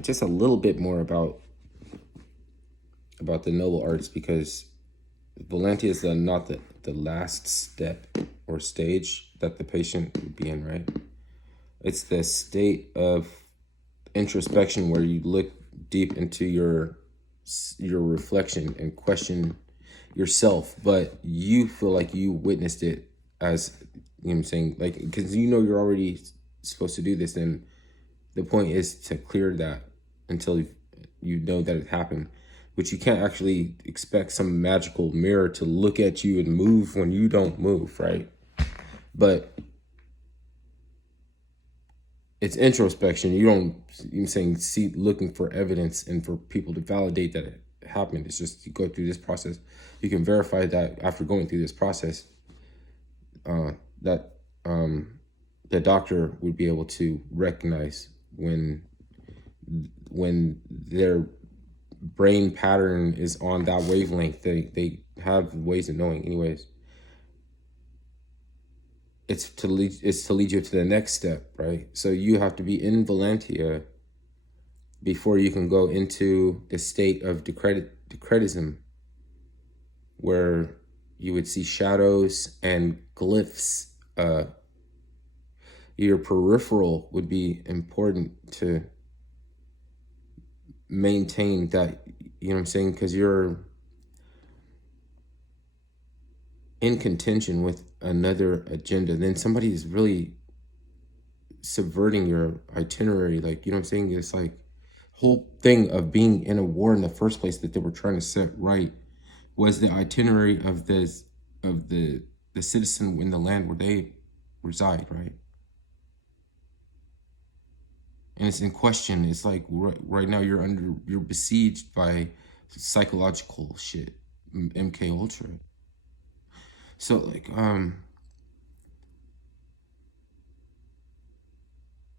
just a little bit more about the noble arts, because Volantia is not the last step or stage that the patient would be in, right? It's the state of introspection where you look deep into your reflection and question yourself, but you feel like you witnessed it as, you know what I'm saying, like, because you're already supposed to do this, and the point is to clear that until you know that it happened. But you can't actually expect some magical mirror to look at you and move when you don't move, right? But it's introspection. You're saying, see, looking for evidence and for people to validate that it happened. It's just, you go through this process. You can verify that after going through this process, that the doctor would be able to recognize when their brain pattern is on that wavelength. They have ways of knowing. Anyways, it's to lead you to the next step, right? So you have to be in Volantia before you can go into the state of decretism, where you would see shadows and glyphs. Your peripheral would be important to maintain that, you know what I'm saying? Because you're in contention with another agenda. Then somebody is really subverting your itinerary. Like, you know what I'm saying? It's like whole thing of being in a war in the first place that they were trying to set right was the itinerary of the citizen in the land where they reside, right? And it's in question. It's like right now you're besieged by psychological shit, MK Ultra. So like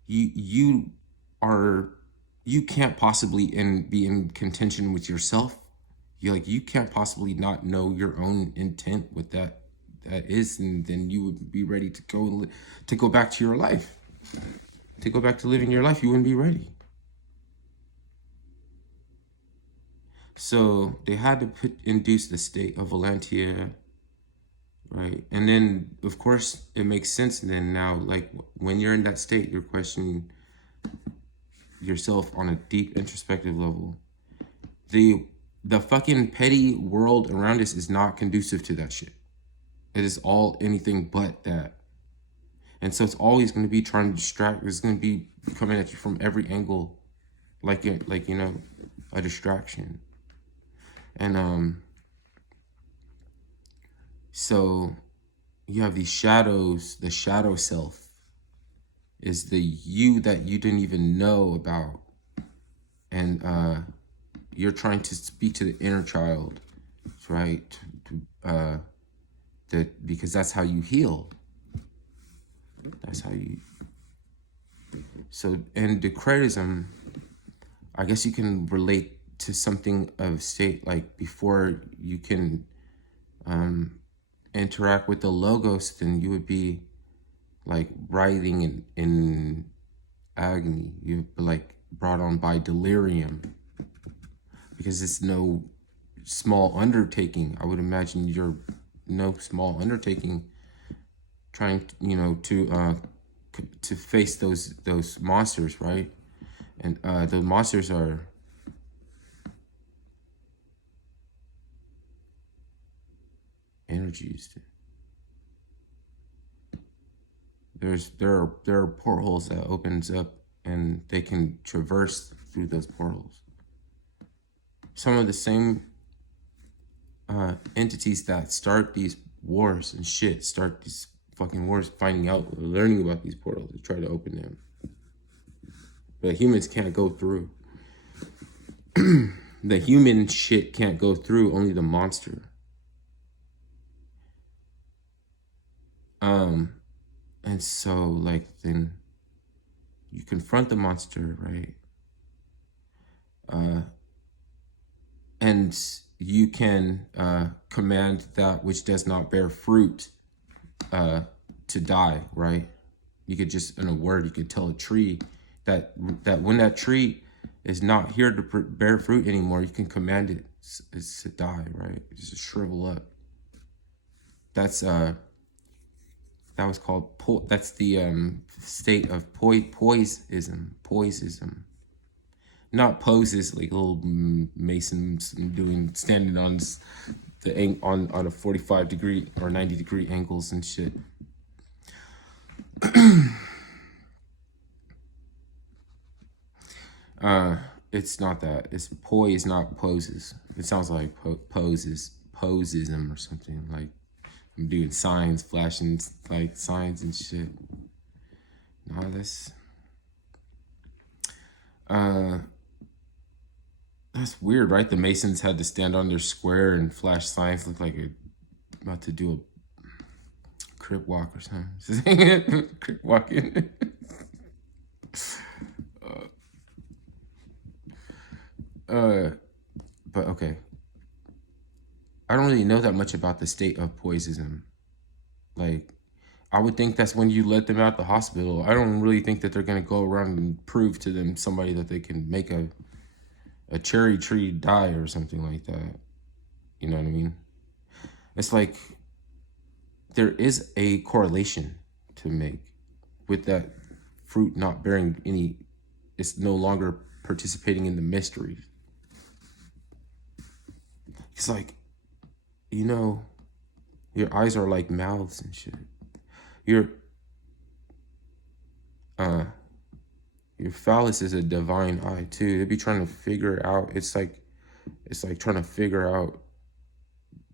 you can't possibly be in contention with yourself. You can't possibly not know your own intent with that is, and then you would be ready to go back to your life. To go back to living your life, you wouldn't be ready. So they had to induce the state of Volantia, right? And then, of course, it makes sense then now, like, when you're in that state, you're questioning yourself on a deep introspective level. The fucking petty world around us is not conducive to that shit. It is all anything but that. And so it's always going to be trying to distract. It's going to be coming at you from every angle, like a distraction. And so you have these shadows. The shadow self is the you that you didn't even know about, and you're trying to speak to the inner child, right? Because that's how you heal. That's how you. So in decretism, I guess you can relate to something of state, like before you can interact with the logos, then you would be like writhing in agony. You're like brought on by delirium, because it's no small undertaking. I would imagine you're no small undertaking trying to face those monsters, right? And the monsters are energies. There are portholes that opens up, and they can traverse through those portholes. Some of the same entities that start these wars and shit, start these fucking wars, finding out, learning about these portals to try to open them. But humans can't go through. The human shit can't go through, only the monster. And so, like, then you confront the monster, right? And you can command that which does not bear fruit to die, right? You could just, in a word, you could tell a tree that when that tree is not here to bear fruit anymore, you can command it is to die, right? Just to shrivel up. That's that was called that's the state of poisism. Not poses like little masons standing on on a 45-degree or 90-degree angles and shit. It's not that. It's poise, not poses. It sounds like posism or something. Like I'm doing signs, flashing like signs and shit. No, that's weird, right? The Masons had to stand on their square and flash signs, look like about to do a crip walk or something. Crip walking. But okay. I don't really know that much about the state of poisism. Like, I would think that's when you let them out the hospital. I don't really think that they're going to go around and prove to them somebody that they can make a cherry tree die or something like that. You know what I mean? It's like there is a correlation to make with that fruit not bearing any, it's no longer participating in the mystery. It's like, you know, your eyes are like mouths and shit. Your phallus is a divine eye too. They'd be trying to figure out. It's like trying to figure out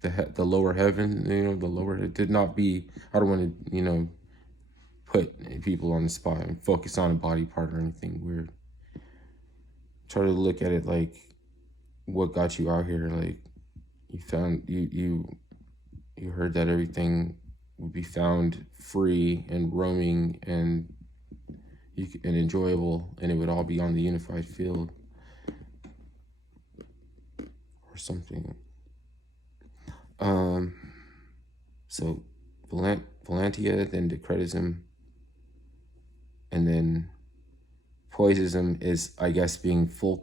the lower heaven. You know, the lower. It did not be. I don't want to put people on the spot and focus on a body part or anything weird. Try to look at it like what got you out here. Like you found you heard that everything would be found free and roaming and enjoyable, and it would all be on the unified field or something. So Volantia, then Decretism, and then Poisism is, I guess, being full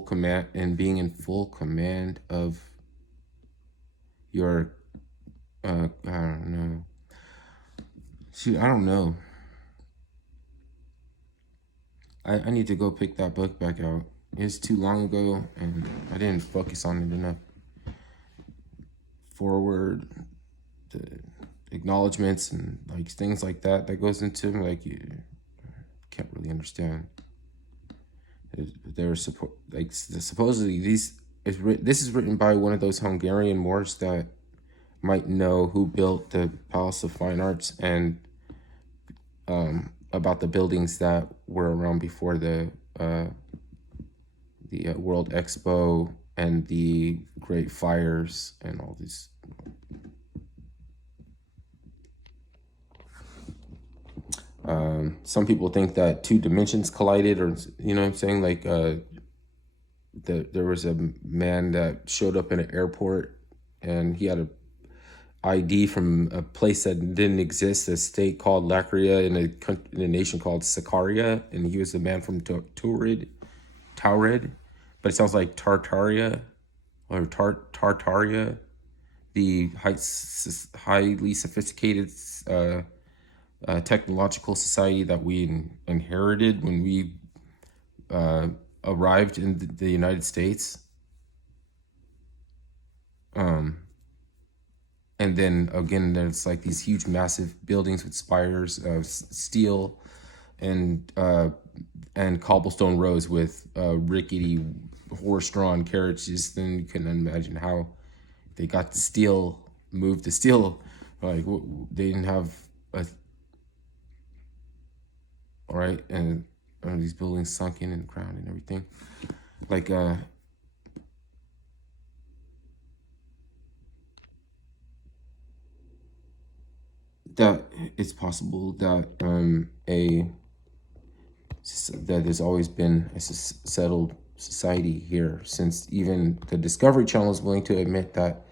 command and being in full command of your I don't know. See, I don't know. I need to go pick that book back out. It's too long ago, and I didn't focus on it enough. Forward, the acknowledgments, and like things like that goes into like you can't really understand. They're supposedly this is written by one of those Hungarian Moors that might know who built the Palace of Fine Arts and about the buildings that were around before the World Expo and the Great Fires and all these. Some people think that two dimensions collided, or you know what I'm saying, like there was a man that showed up in an airport and he had a ID from a place that didn't exist, a state called Lacria in a nation called Sicaria, and he was the man from Taurid, but it sounds like Tartaria or Tartaria, the highly sophisticated technological society that we inherited when we arrived in the United States. And then again, there's like these huge, massive buildings with spires of steel and cobblestone roads with rickety, horse-drawn carriages. Then you can imagine how they got the steel, moved the steel. Like they didn't have all right, and these buildings sunk in the ground and everything. Like that it's possible that that there's always been a settled society here, since even the Discovery Channel is willing to admit that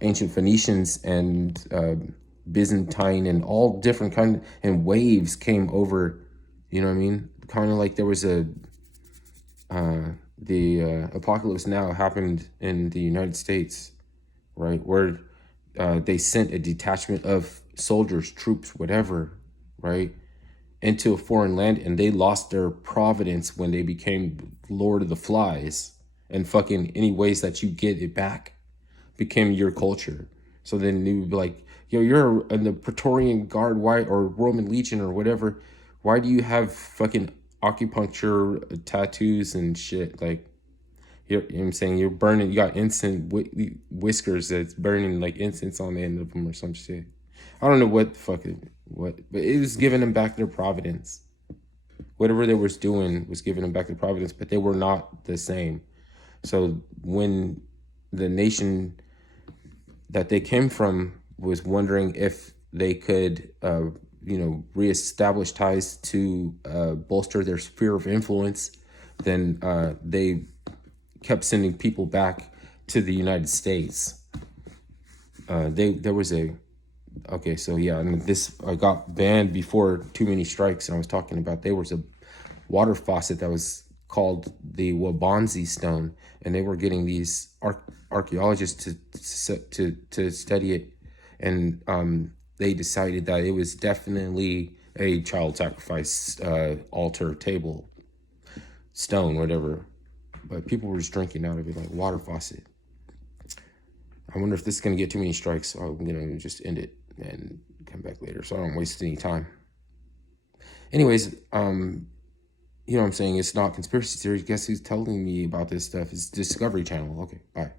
ancient Phoenicians and Byzantine and all different kind and waves came over. You know what I mean? Kind of like there was a the apocalypse now happened in the United States, right? Where they sent a detachment of soldiers, troops, whatever, right, into a foreign land, and they lost their providence when they became Lord of the Flies, and fucking any ways that you get it back became your culture. So then you would be like, yo, you're in the Praetorian Guard, why, or Roman Legion or whatever, why do you have fucking acupuncture tattoos and shit? Like, you know what I'm saying? You're burning, you got incense whiskers that's burning like incense on the end of them or some shit. I don't know what the fuck what, but it was giving them back their providence. Whatever they was doing was giving them back their providence, but they were not the same. So when the nation that they came from was wondering if they could, reestablish ties to bolster their sphere of influence, then they kept sending people back to the United States. There was a okay, so yeah, and this I got banned before Too Many Strikes, and I was talking about there was a water faucet that was called the Wabanzi Stone, and they were getting these archaeologists to study it, and they decided that it was definitely a child sacrifice altar, table, stone, whatever. But people were just drinking out of it like water faucet. I wonder if this is going to get too many strikes, so I'm going to just end it and come back later so I don't waste any time. Anyways, you know what I'm saying? It's not conspiracy theories. Guess who's telling me about this stuff? It's Discovery Channel. Okay, bye.